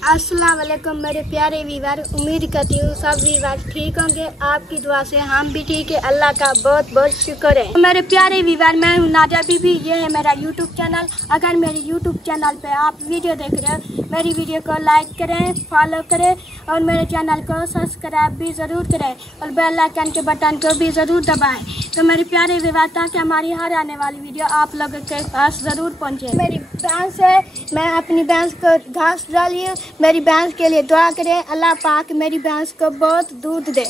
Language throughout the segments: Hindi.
अस्सलाम वालेकुम मेरे प्यारे वीवर, उम्मीद करती हूँ सब वीवर ठीक होंगे। आपकी दुआ से हम भी ठीक है, अल्लाह का बहुत बहुत शुक्र है। मेरे प्यारे वीवर, मैं हूँ नादिया बीबी, ये है मेरा यूट्यूब चैनल। अगर मेरे यूट्यूब चैनल पे आप वीडियो देख रहे हो, मेरी वीडियो को लाइक करें, फॉलो करें और मेरे चैनल को सब्सक्राइब भी ज़रूर करें और बेल आइकन के बटन को भी ज़रूर दबाएँ। तो मेरे प्यारे वीवर, ताकि हमारी हर आने वाली वीडियो आप लोगों के पास ज़रूर पहुँचे। मेरी भैंस है, मैं अपनी भैंस को घास डाली हूँ। मेरी भैंस के लिए दुआ करें, अल्लाह पाक मेरी भैंस को बहुत दूध दे।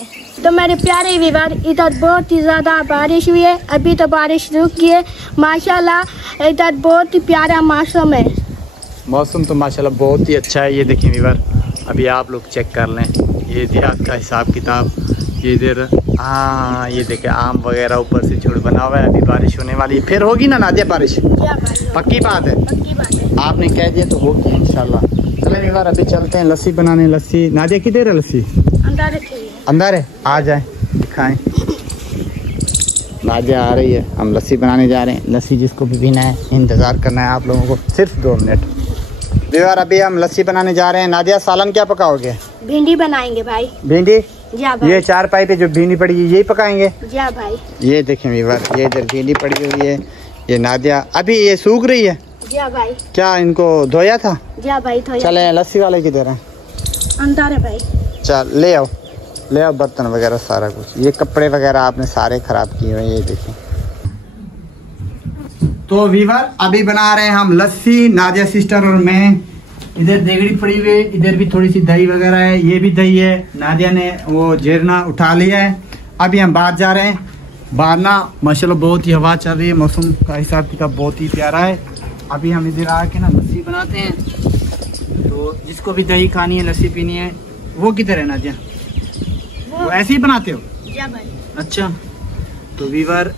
तो मेरे प्यारे वीवर, इधर बहुत ही ज़्यादा बारिश हुई है, अभी तो बारिश रुक गई है। माशाल्लाह इधर बहुत ही प्यारा मौसम है। मौसम तो माशाल्लाह बहुत ही अच्छा है। ये देखिए वीवर, अभी आप लोग चेक कर लें, ये देहात का हिसाब किताब। ये इधर हाँ, ये देखे आम वगैरह ऊपर से झुड़ बना हुआ है। अभी बारिश होने वाली है, फिर होगी ना नादिया बारिश? पक्की बात है, पक्की बात है। आपने कह दिया तो होगी इंशाल्लाह। चले वीवर, अभी चलते हैं लस्सी बनाने। लस्सी नादिया किधर है? लस्सी अंदर है। अंदर है, आ जाए दिखाएं। नादिया आ रही है, हम लस्सी बनाने जा रहे हैं। लस्सी जिसको भी पीना है इंतज़ार करना है आप लोगों को, सिर्फ 2 मिनट। वीवर, अभी हम लस्सी बनाने जा रहे हैं। नादिया सालन क्या पकाओगे? भिंडी बनाएंगे भाई। भिंडी? जा भाई। ये 4 पाई पे जो भिंडी पड़ी है यही पकाएंगे? जा भाई। ये देखें वीवर, ये इधर भिंडी पड़ी हुई है। ये नादिया अभी ये सूख रही है। जा भाई। क्या इनको धोया था? जा भाई धोया। चले, लस्सी वाले किधर है? अंदर है भाई। चल ले आओ, ले आओ बर्तन वगैरह सारा कुछ। ये कपड़े वगैरह आपने सारे खराब किए हुए, ये देखें। तो वीवर, अभी बना रहे हैं हम लस्सी, नादिया सिस्टर और मैं। इधर देगड़ी पड़ी हुई है, इधर भी थोड़ी सी दही वगैरह है, ये भी दही है। नादिया ने वो झेरना उठा लिया है। अभी हम बाहर जा रहे हैं। बाहर ना माशाल्लाह बहुत ही हवा चल रही है, मौसम का हिसाब किताब बहुत ही प्यारा है। अभी हम इधर आके ना लस्सी बनाते हैं। तो जिसको भी दही खानी है, लस्सी पीनी है, वो किधर है नादिया? वो ऐसे ही बनाते हो? जा भाई। अच्छा, तो वीवर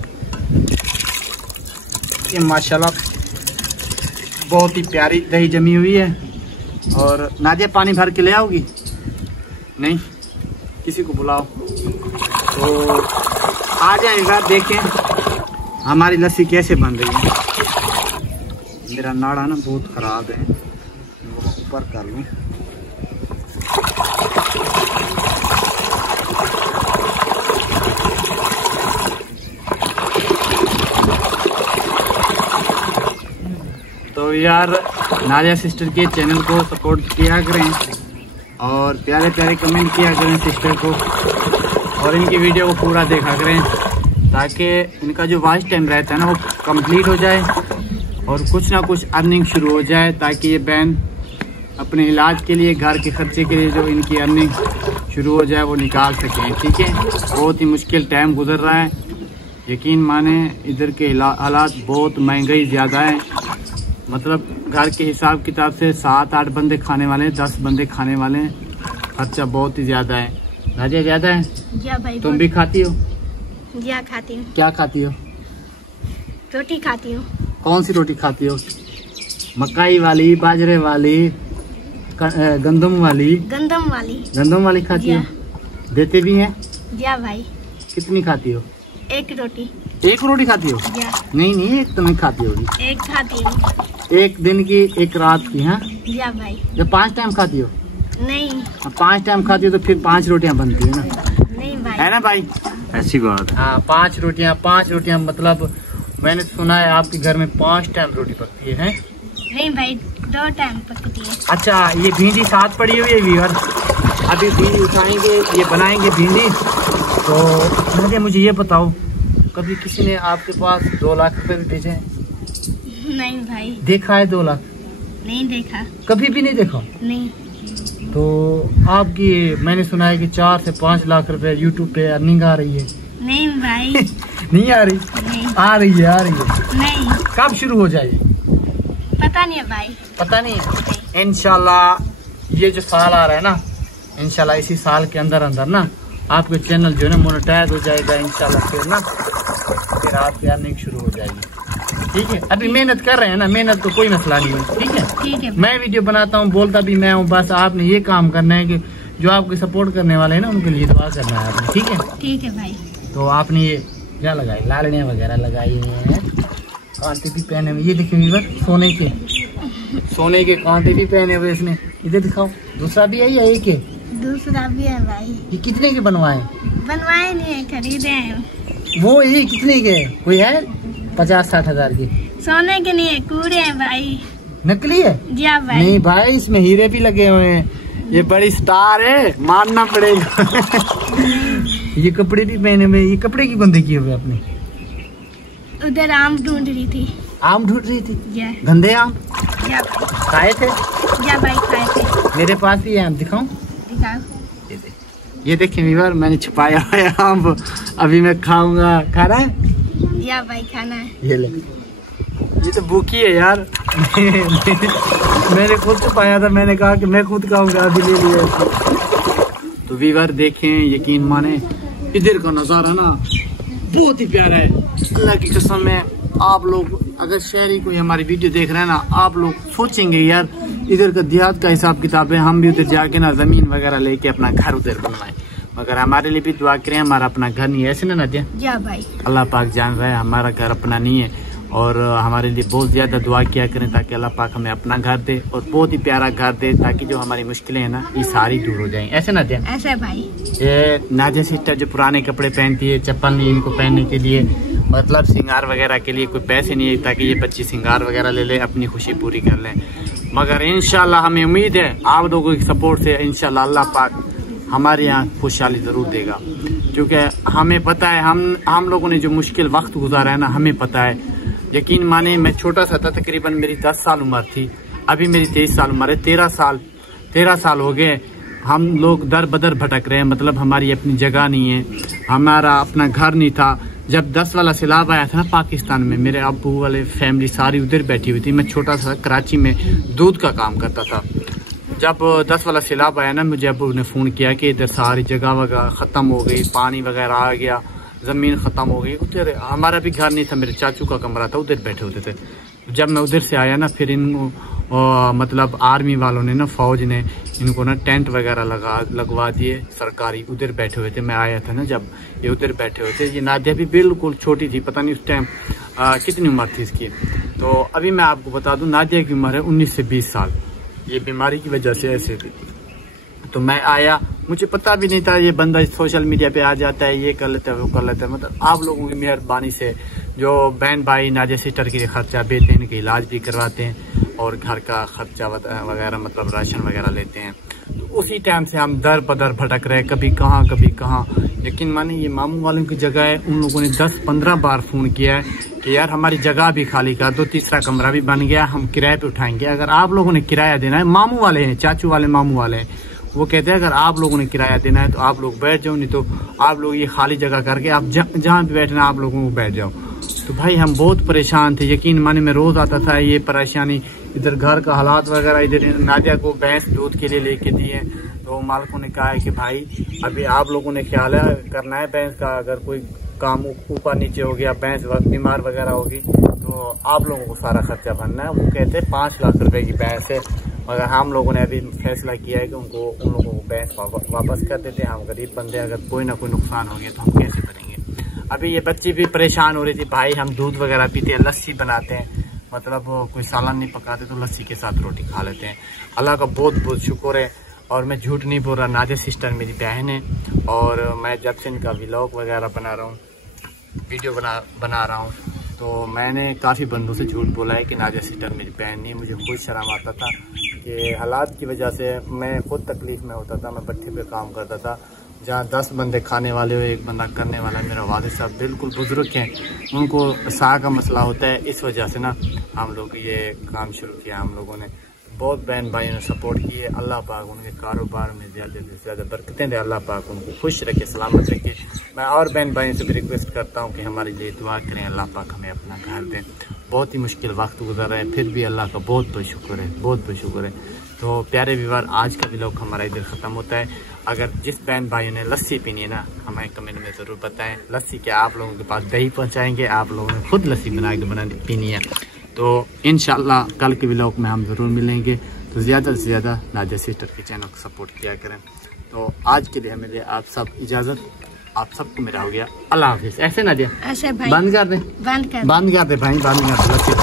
ये माशाल्लाह बहुत ही प्यारी दही जमी हुई है। और नादिया पानी भर के ले आओगी? नहीं, किसी को बुलाओ। तो आ जाए वीवर, देखें हमारी लस्सी कैसे बन रही है। मेरा नाड़ा ना बहुत ख़राब है, ऊपर कर लूँ। तो यार, नादिया सिस्टर के चैनल को सपोर्ट किया करें और प्यारे प्यारे कमेंट किया करें सिस्टर को, और इनकी वीडियो को पूरा देखा करें ताकि इनका जो वॉच टाइम रहता है ना वो कंप्लीट हो जाए और कुछ ना कुछ अर्निंग शुरू हो जाए, ताकि ये बहन अपने इलाज के लिए, घर के खर्चे के लिए जो इनकी अर्निंग शुरू हो जाए वो निकाल सकें। ठीक है, बहुत ही मुश्किल टाइम गुजर रहा है, यकीन माने। इधर के हालात बहुत महंगाई ज़्यादा है, मतलब घर के हिसाब किताब से 7-8 बंदे खाने वाले हैं, 10 बंदे खाने वाले हैं। खर्चा बहुत ही ज़्यादा है। नादिया ज़्यादा है? जा भाई। तुम भी खाती हो? जा खाती हूँ। क्या खाती हो? रोटी खाती हूँ। कौन सी रोटी खाती हो? मकाई वाली, बाजरे वाली, गंदम वाली? गंदम वाली। गंदम वाली खाती हो? देते भी हैं? जा भाई। कितनी खाती हो? 1 रोटी। 1 रोटी खाती हो? जा। नहीं, 1 तो नहीं खाती होगी। 1 खाती हूँ। 1 दिन की, 1 रात की? हाँ, जा भाई। जब 5 टाइम खाती हो? नहीं। 5 टाइम खाती हो तो फिर 5 रोटियां बनती है ना? नहीं भाई। है ना भाई? ऐसी बात है। हाँ, 5 रोटियां मतलब मैंने सुना है आपके घर में 5 टाइम रोटी पकती है? नहीं भाई, 2 टाइम पकती है। अच्छा, ये भिंडी साथ पड़ी हुई है वीवर, अभी भिंडी उठाएंगे, ये बनाएंगे भिंडी। तो मुझे ये बताओ, कभी किसी ने आपके पास 2 लाख रुपए भी भेजे हैं? नहीं भाई। देखा है 2 लाख? नहीं देखा। कभी भी नहीं देखा? नहीं। तो आपकी, मैंने सुना है कि 4 से 5 लाख रुपए यूट्यूब पे अर्निंग आ रही है। नहीं भाई। नहीं आ रही? नहीं। आ रही है। नहीं। कब शुरू हो जाएगी? पता नहीं है भाई। पता नहीं है। इंशाल्लाह ये जो साल आ रहा है ना, इंशाल्लाह इसी साल के अंदर ना आपके चैनल जो है ना मोनेटाइज हो जाएगा इंशाल्लाह। फिर आपकी अर्निंग शुरू हो जाएगी। ठीक है, अभी मेहनत कर रहे हैं ना, मेहनत तो कोई मसला नहीं है। ठीक है, ठीक है। मैं वीडियो बनाता हूँ, बोलता भी मैं हूँ, बस आपने ये काम करना है कि जो आपके सपोर्ट करने वाले हैं ना उनके लिए दुआ करना है आपने। ठीक है? ठीक है भाई। तो आपने ये क्या लगाई, लालड़ियाँ वगैरह लगाई हैं, कांटे भी पहने हुए। ये देखिए वीवर, सोने के कांटे भी पहने हुए इसने। इधर दिखाओ, दूसरा भी है या एक है? दूसरा भी है भाई। ये कितने के बनवाए? बनवाए नहीं है, खरीदे हैं। वो ये कितने के? कोई है 50-60 हजार के? सोने के नहीं है, कूड़े हैं भाई। नकली है? जी हाँ भाई। नहीं भाई, इसमें हीरे भी लगे हुए हैं। ये बड़ी स्टार है, मानना पड़ेगा। ये कपड़े भी पहने हुए। ये कपड़े की गंदे किए हुए अपने? उधर आम ढूंढ रही थी। आम ढूंढ रही थी? या गंदे आम या भाई। खाए थे? या भाई खाए थे। मेरे पास भी है आम, दिखाऊं? दिखाओ। ये देखिए वीवर, मैंने छुपाया हुआ है आम, अभी मैं खाऊंगा। खा रहा है? या भाई खाना है। ये ले, ये तो भूखी है यार। मैंने खुद छुपाया था, मैंने कहा कि मैं खुद खाऊंगा, अभी ले लिया। तो वीवर देखें, यकीन माने इधर का नजारा ना बहुत ही प्यारा है। अल्लाह की कसम है, आप लोग अगर शहरी कोई हमारी वीडियो देख रहे हैं ना, आप लोग सोचेंगे यार इधर का देहात का हिसाब किताब है, हम भी उधर जाके ना जमीन वगैरह लेके अपना घर उधर बनवाए। मगर हमारे लिए भी दुआ करें, हमारा अपना घर नहीं है, ऐसे ना नादिया? या भाई। अल्लाह पाक जान रहा है हमारा घर अपना नहीं है, और हमारे लिए बहुत ज्यादा दुआ किया करें ताकि अल्लाह पाक हमें अपना घर दे, और बहुत ही प्यारा घर दे, ताकि जो हमारी मुश्किलें हैं ना ये सारी दूर हो जाएं। ऐसे नादिया? ऐसे भाई। ये नादिया सिस्टर जो पुराने कपड़े पहनती है, चप्पल नहीं इनको पहनने के लिए, मतलब सिंगार वगैरह के लिए कोई पैसे नहीं है ताकि ये बच्ची सिंगार वगैरह ले ले, अपनी खुशी पूरी कर ले। मगर इंशाल्लाह हमें उम्मीद है आप लोगों की सपोर्ट से इंशाल्लाह अल्लाह पाक हमारे यहाँ खुशहाली जरूर देगा, क्योंकि हमें पता है हम लोगों ने जो मुश्किल वक्त गुजारा है ना, हमें पता है। यकीन माने मैं छोटा सा था, तकरीबन मेरी 10 साल उम्र थी, अभी मेरी 23 साल उम्र है। 13 साल हो गए हम लोग दर बदर भटक रहे हैं, मतलब हमारी अपनी जगह नहीं है, हमारा अपना घर नहीं था। जब 10 वाला सैलाब आया था ना पाकिस्तान में, मेरे अब्बू वाले फैमिली सारी उधर बैठी हुई थी। मैं छोटा सा कराची में दूध का काम करता था। जब 10 वाला सैलाब आया ना, मुझे अब्बू ने फ़ोन किया कि इधर सारी जगह वगैरह ख़त्म हो गई, पानी वगैरह आ गया, ज़मीन ख़त्म हो गई। उधर हमारा भी घर नहीं था, मेरे चाचू का कमरा था, उधर बैठे होते थे। जब मैं उधर से आया ना, फिर इन मतलब आर्मी वालों ने ना, फौज ने इनको ना टेंट वगैरह लगवा दिए सरकारी, उधर बैठे हुए थे। मैं आया था ना जब, ये उधर बैठे हुए थे। ये नादिया भी बिल्कुल छोटी थी, पता नहीं उस टाइम कितनी उम्र थी इसकी। तो अभी मैं आपको बता दूं, नादिया की उम्र है 19 से 20 साल। ये बीमारी की वजह से ऐसे थी। तो मैं आया, मुझे पता भी नहीं था ये बंदा सोशल मीडिया पे आ जाता है, ये कर लेता है, वो कर लेता है। मतलब आप लोगों की मेहरबानी से जो बहन भाई नादिया सिस्टर के लिए खर्चा देते हैं, इनके इलाज भी करवाते हैं और घर का खर्चा वगैरह मतलब राशन वगैरह लेते हैं। तो उसी टाइम से हम दर बदर भटक रहे, कभी कहाँ। लेकिन माने ये मामू वालों की जगह है, उन लोगों ने 10-15 बार फ़ोन किया है कि यार हमारी जगह भी खाली कर दो, तीसरा कमरा भी बन गया, हम किराए पे उठाएंगे। अगर आप लोगों ने किराया देना है, मामू वाले हैं, चाचू वाले मामू वाले हैं, वो कहते हैं अगर आप लोगों ने किराया देना है तो आप लोग बैठ जाओ, नहीं तो आप लोग ये खाली जगह करके आप जहाँ भी बैठना आप लोगों को बैठ जाओ। तो भाई हम बहुत परेशान थे, यकीन माने मैं रोज आता था, ये परेशानी, इधर घर का हालात वगैरह। इधर नादिया को भैंस दूध के लिए लेके दिए, तो मालिकों ने कहा है कि भाई अभी आप लोगों ने ख्याल है करना है भैंस का, अगर कोई काम ऊपर नीचे हो गया, भैंस बीमार वगैरह होगी तो आप लोगों को सारा खर्चा भरना है। वो कहते हैं 5 लाख रुपए की भैंस है, मगर हम लोगों ने अभी फैसला किया है कि उन लोगों को भैंस वापस कर देते हैं। हम गरीब बंदे, अगर कोई ना कोई नुकसान हो गया तो हम कैसे करेंगे। अभी ये बच्ची भी परेशान हो रही थी, भाई हम दूध वगैरह पीते हैं, लस्सी बनाते हैं, मतलब कोई सालन नहीं पकाते तो लस्सी के साथ रोटी खा लेते हैं। अल्लाह का बहुत बहुत शुक्र है, और मैं झूठ नहीं बोल रहा, नादिया सिस्टर मेरी बहन है, और मैं जब से इनका व्लॉग वगैरह बना रहा हूँ, वीडियो बना रहा हूँ, तो मैंने काफ़ी बंदों से झूठ बोला है कि नादिया सिस्टर मेरी बहन नहीं है। मुझे खुद शर्म आता था कि हालात की वजह से मैं खुद तकलीफ़ में होता था। मैं भट्ठे पे काम करता था, जहाँ 10 बंदे खाने वाले हो, 1 बंदा करने वाला है। मेरा वालिद साहब बिल्कुल बुजुर्ग हैं, उनको साह का मसला होता है, इस वजह से ना हम लोग ये काम शुरू किया। हम लोगों ने बहुत बहन भाइयों ने सपोर्ट की है। अल्लाह पाक उनके कारोबार में ज़्यादा से ज़्यादा बरकतें दे, अल्लाह पाक उनको खुश रखे, सलामत रखे। मैं और बहन भाइयों से भी रिक्वेस्ट करता हूँ कि हमारे लिए दुआ करें, अल्लाह पाक हमें अपना घर दें। बहुत ही मुश्किल वक्त गुजर रहा है, फिर भी अल्लाह का बहुत बहुत शुक्र है, बहुत बहुत शुक्र है। तो प्यारे व्यूअर, आज का व्लॉग हमारा इधर ख़त्म होता है। अगर जिस बहन भाइयों ने लस्सी पीनी है ना, हमें कमेंट में ज़रूर बताएं। लस्सी क्या आप लोगों के पास दही पहुंचाएंगे, आप लोगों ने खुद लस्सी बना के पीनी है। तो इंशाल्लाह कल के व्लॉग में हम ज़रूर मिलेंगे। तो ज़्यादा से ज़्यादा नादिया सिस्टर के चैनल को सपोर्ट किया करें। तो आज के लिए मेरे आप सब इजाज़त, आप सबको मेरा हो गया अल्लाह हाफिज़। ऐसे नादिया ऐसे भाई बंद कर दे, बंद कर दे भाई, बंद कर दे।